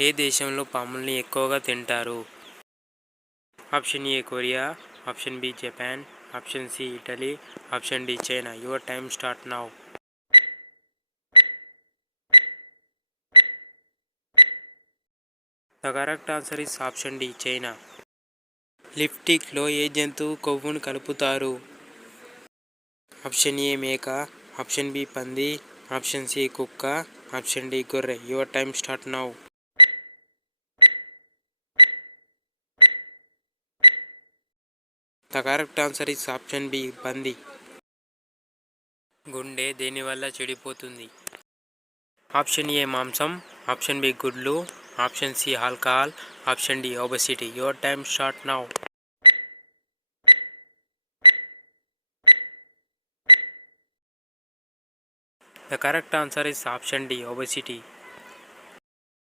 ఏ దేశంలో పాముల్ని ఎక్కువగా తింటారు? Option A Korea, option B Japan, option C Italy, option D China. Your time start now. The correct answer is option D China. లిప్స్టిక్లో ఏ జంతువు కొవ్వును కలుపుతారు? ఆప్షన్ ఏ మేక, ఆప్షన్ బి పంది, ఆప్షన్ సి కుక్క, ఆప్షన్ డి గొర్రె. Your time start now. The correct answer is option B పంది. గుండె దేనివల్ల చెడిపోతుంది? ఆప్షన్ ఏ మాంసం, ఆప్షన్ బి గుడ్లు, option C alcohol, option D obesity. Your time start now. The correct answer is option D obesity.